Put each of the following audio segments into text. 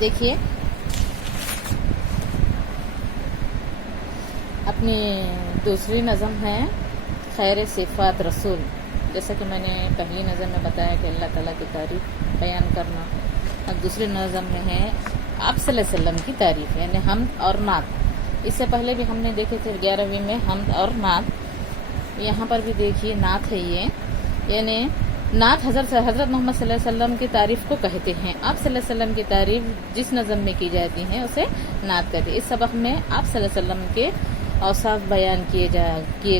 دیکھیے اپنی دوسری نظم ہے خیر صفات رسول. جیسا کہ میں نے پہلی نظم میں بتایا کہ اللہ تعالیٰ کی تعریف بیان کرنا، اور دوسری نظم میں ہے آپ صلی اللہ علیہ وسلم کی تعریف، یعنی حمد اور نعت. اس سے پہلے بھی ہم نے دیکھے تھے 11ویں میں حمد اور نعت. یہاں پر بھی دیکھیے نعت ہے یہ، یعنی نعت حضرت محمد صلی اللہ علیہ وسلم کی تعریف کو کہتے ہیں. آپ صلی اللہ علیہ وسلم کی تعریف جس نظم میں کی جاتی ہے اسے نعت کہتے ہیں. اس سبق میں آپ صلی اللہ علیہ وسلم کے اوصاف بیان کیے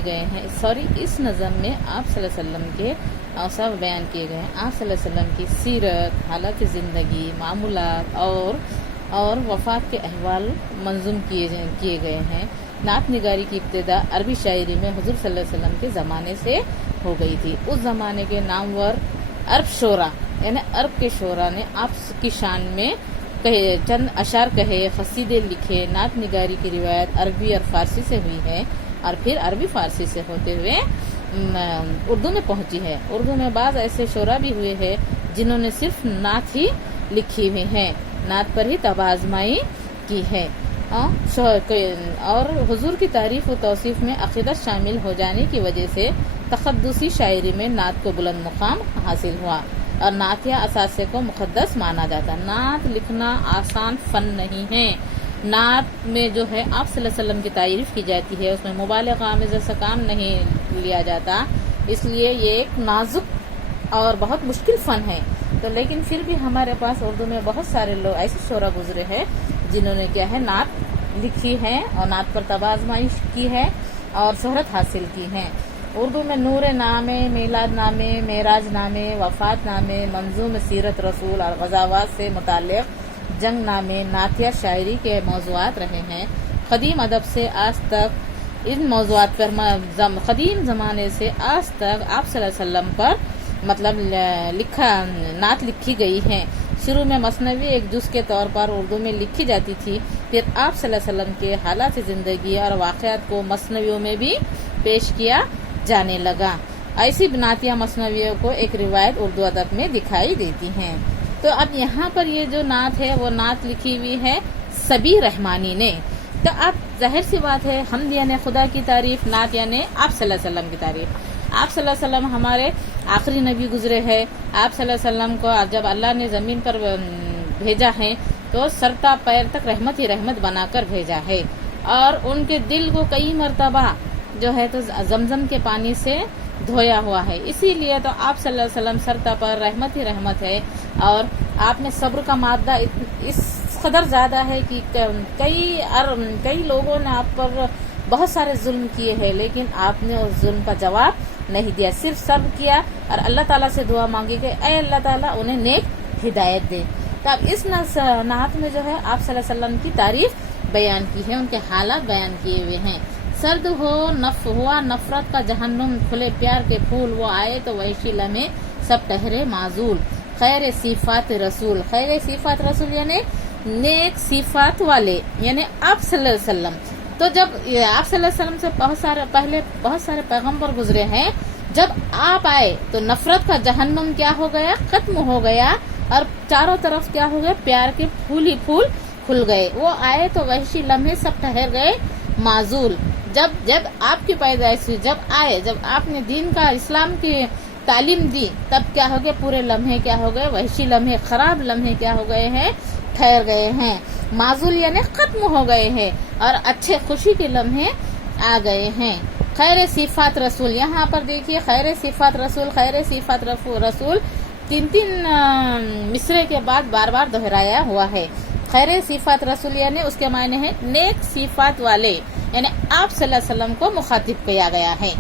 گئے ہیں. اس نظم میں آپ صلی اللہ علیہ وسلم کے اوصاف بیان کیے گئے ہیں. آپ صلی اللہ علیہ وسلم کی سیرت، حالات زندگی، معمولات اور وفات کے احوال منظوم کیے گئے ہیں. نعت نگاری کی ابتدا عربی شاعری میں حضور صلی اللہ علیہ وسلم کے زمانے سے ہو گئی تھی. اس زمانے کے نامور عرب شعراء یعنی عرب کے شعراء نے آپ کی شان میں چند اشعار کہے، قصیدے لکھے. نعت نگاری کی روایت عربی اور فارسی سے ہوئی ہے اور پھر عربی فارسی سے ہوتے ہوئے اردو میں پہنچی ہے. اردو میں بعض ایسے شعراء بھی ہوئے ہیں جنہوں نے صرف نعت ہی لکھی ہوئی ہے، نعت پر ہی طبع آزمائی کی ہے. اور حضور کی تعریف و توصیف میں عقیدت شامل ہو جانے کی وجہ سے تقدسی شاعری میں نعت کو بلند مقام حاصل ہوا اور نعت یا اثاثے کو مقدس مانا جاتا. نعت لکھنا آسان فن نہیں ہے. نعت میں جو ہے آپ صلی اللہ علیہ وسلم کی تعریف کی جاتی ہے، اس میں مبالغہ آمیز ایسا کام نہیں لیا جاتا، اس لیے یہ ایک نازک اور بہت مشکل فن ہے. تو لیکن پھر بھی ہمارے پاس اردو میں بہت سارے لوگ ایسے شعراء گزرے ہیں جنہوں نے کیا ہے نعت لکھی ہے اور نعت پر طبع آزمائش کی ہے اور شہرت حاصل کی ہے. اردو میں نور نامے، میلاد نامے، معراج نامے، وفات نامے، منظوم سیرت رسول اور غزوات سے متعلق جنگ نامے نعتیہ شاعری کے موضوعات رہے ہیں. قدیم ادب سے آج تک ان موضوعات پر قدیم زمانے سے آج تک آپ صلی اللہ علیہ وسلم پر نعت لکھی گئی ہے. شروع میں مثنوی ایک جز کے طور پر اردو میں لکھی جاتی تھی، پھر آپ صلی اللہ علیہ وسلم کے حالات زندگی اور واقعات کو مثنویوں میں بھی پیش کیا جانے لگا. ایسی نعتیہ مثنویوں کو ایک روایت اردو ادب میں دکھائی دیتی ہیں. تو اب یہاں پر یہ جو نعت ہے وہ نعت لکھی ہوئی ہے سبی رحمانی نے. تو اب ظاہر سی بات ہے حمد یعنی خدا کی تعریف، نعت یعنی آپ صلی اللہ علیہ وسلم کی تعریف. آپ صلی اللہ علیہ وسلم ہمارے آخری نبی گزرے ہیں. آپ صلی اللہ علیہ وسلم کو جب اللہ نے زمین پر بھیجا ہے تو سر تا پیر تک رحمت ہی رحمت بنا کر بھیجا ہے، اور ان کے دل کو کئی مرتبہ جو ہے تو زمزم کے پانی سے دھویا ہوا ہے. اسی لیے تو آپ صلی اللہ علیہ وسلم سر تا پیر رحمت ہی رحمت ہے. اور آپ میں صبر کا مادہ اس قدر زیادہ ہے کہ کئی لوگوں نے آپ پر بہت سارے ظلم کیے ہیں، لیکن آپ نے اس ظلم کا جواب نہیں دیا، صرف صبر کیا اور اللہ تعالیٰ سے دعا مانگی کہ اے اللہ تعالیٰ انہیں نیک ہدایت دے. تو اب اس نعت میں جو ہے آپ صلی اللہ علیہ وسلم کی تعریف بیان کی ہے، ان کے حالات بیان کیے ہوئے ہیں. سرد ہوا نفرت کا جہنم، کھلے پیار کے پھول، وہ آئے تو وحشی لمحے سب ٹہرے معزول. خیر صفات رسول، خیر صفات رسول یعنی نیک صفات والے، یعنی آپ صلی اللہ علیہ وسلم. تو جب آپ صلی اللہ علیہ وسلم سے بہت سارے پیغمبر گزرے ہیں، جب آپ آئے تو نفرت کا جہنم کیا ہو گیا، ختم ہو گیا، اور چاروں طرف کیا ہو گیا، پیار کے پھول ہی پھول کھل گئے. وہ آئے تو وحشی لمحے سب ٹھہر گئے معزول. جب آپ کی پیدائش ہوئی، جب آپ نے دین کا اسلام کی تعلیم دی، تب کیا ہو گئے، پورے لمحے کیا ہو گئے، وحشی لمحے، خراب لمحے کیا ہو گئے ہیں، ٹھہر گئے ہیں. معزول یعنی ختم ہو گئے ہیں اور اچھے خوشی کے لمحے آ گئے ہیں. خیر صفات رسول، یہاں پر دیکھیے خیر صفات رسول، خیر صفات رسول تین مصرے کے بعد بار بار دہرایا ہوا ہے. خیر صفات رسول یعنی اس کے معنی ہے نیک صفات والے، یعنی آپ صلی اللہ علیہ وسلم کو مخاطب کیا گیا ہے.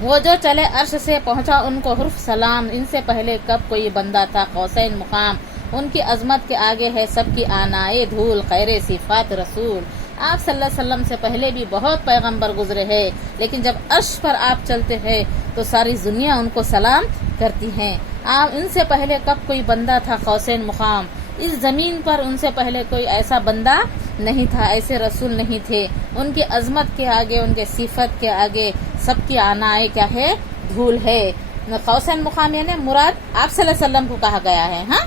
وہ جو چلے عرش سے پہنچا ان کو حرف سلام، ان سے پہلے کب کوئی بندہ تھا قوسین مقام، ان کی عظمت کے آگے ہے سب کی آنائے دھول. خیر صفات رسول، آپ صلی اللہ علیہ وسلم سے پہلے بھی بہت پیغمبر گزرے ہیں، لیکن جب عرش پر آپ چلتے ہیں تو ساری دنیا ان کو سلام کرتی ہے. ان سے پہلے کب کوئی بندہ تھا قوسین مقام، اس زمین پر ان سے پہلے کوئی ایسا بندہ نہیں تھا، ایسے رسول نہیں تھے. ان کی عظمت کے آگے، ان کے صفت کے آگے سب کی آنائے کیا ہے، دھول ہے. قوسین مقام یعنی مراد آپ صلی اللہ علیہ وسلم کو کہا گیا ہے. ہاں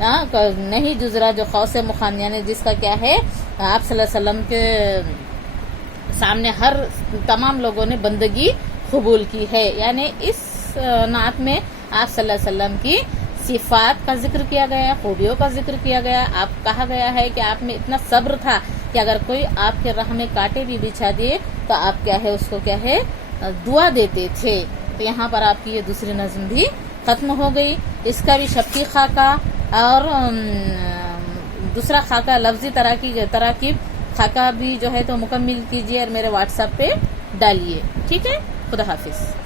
نہیں گزرا جو خوص مخان، یعنی جس کا کیا ہے آپ صلی اللہ علیہ وسلم کے سامنے ہر تمام لوگوں نے بندگی قبول کی ہے. یعنی اس نعت میں آپ صلی اللہ علیہ وسلم کی صفات کا ذکر کیا گیا، خوبیوں کا ذکر کیا گیا. آپ کہا گیا ہے کہ آپ میں اتنا صبر تھا کہ اگر کوئی آپ کے راہ میں کانٹے بھی بچھا دیے تو آپ کیا ہے اس کو کیا ہے دعا دیتے تھے. تو یہاں پر آپ کی یہ دوسری نظم بھی ختم ہو گئی. اس کا بھی شفقی خاکہ اور دوسرا خاکہ لفظی تراکیب خاکہ بھی جو ہے تو مکمل کیجیے اور میرے واٹس ایپ پہ ڈالیے. ٹھیک ہے، خدا حافظ.